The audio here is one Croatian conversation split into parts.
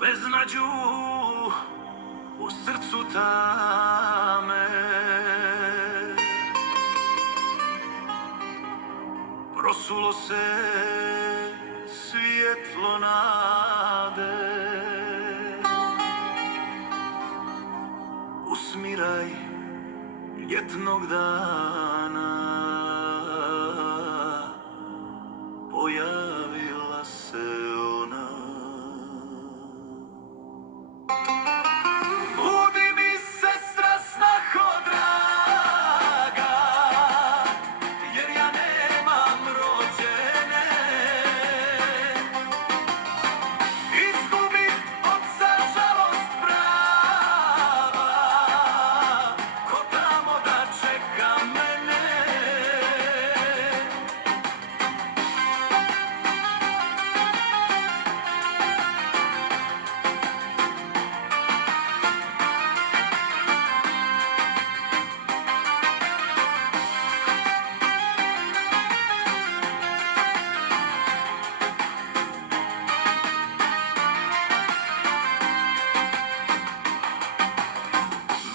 beznađu u srcu tame. Prosulo se svjetlo nade. Usmiraj ljetnog dana, pojavila se ona. Budi mi sestra snaho draga, jer ja nemam rođene. Izgubih oca žalost prava, ko tamo da čeka mene.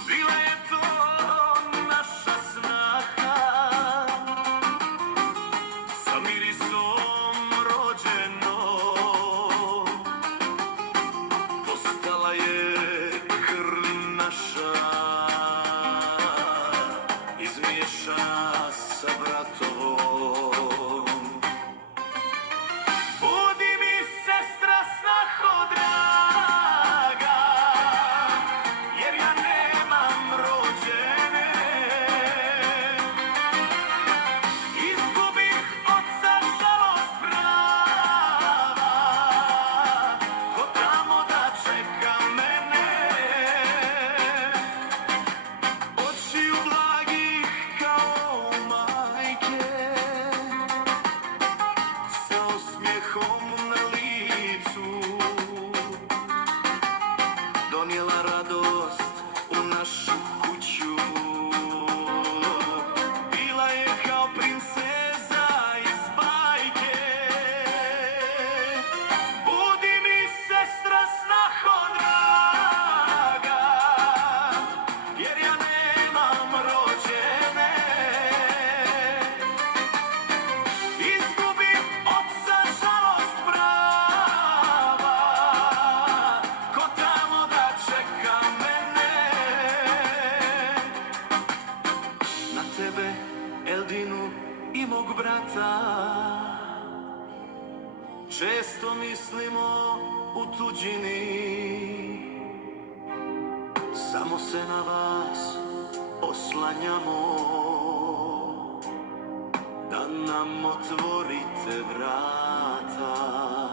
Bila je to naša snaha, sa mirisom rođenom. Postala je krv naša, izmiješana sa bratovom. Budi mi sestra snaho draga, jer ja nemam rođene. Izgubih oca žalost prava, ko tamo da čeka mene. Očiju blagih kao majke, sa osmijehom na licu, donijela radost u našu kuću. Bila je kao princeza iz bajke. Budi mi sestra snaho draga, jer ja nemam rođene. Izgubim oca žalost prava, ko tamo da čeka mene. Na tebe, Eldinu i mog brata, često mislimo u tuđini. Samo se na vas oslanjamo, da nam otvorite vrata.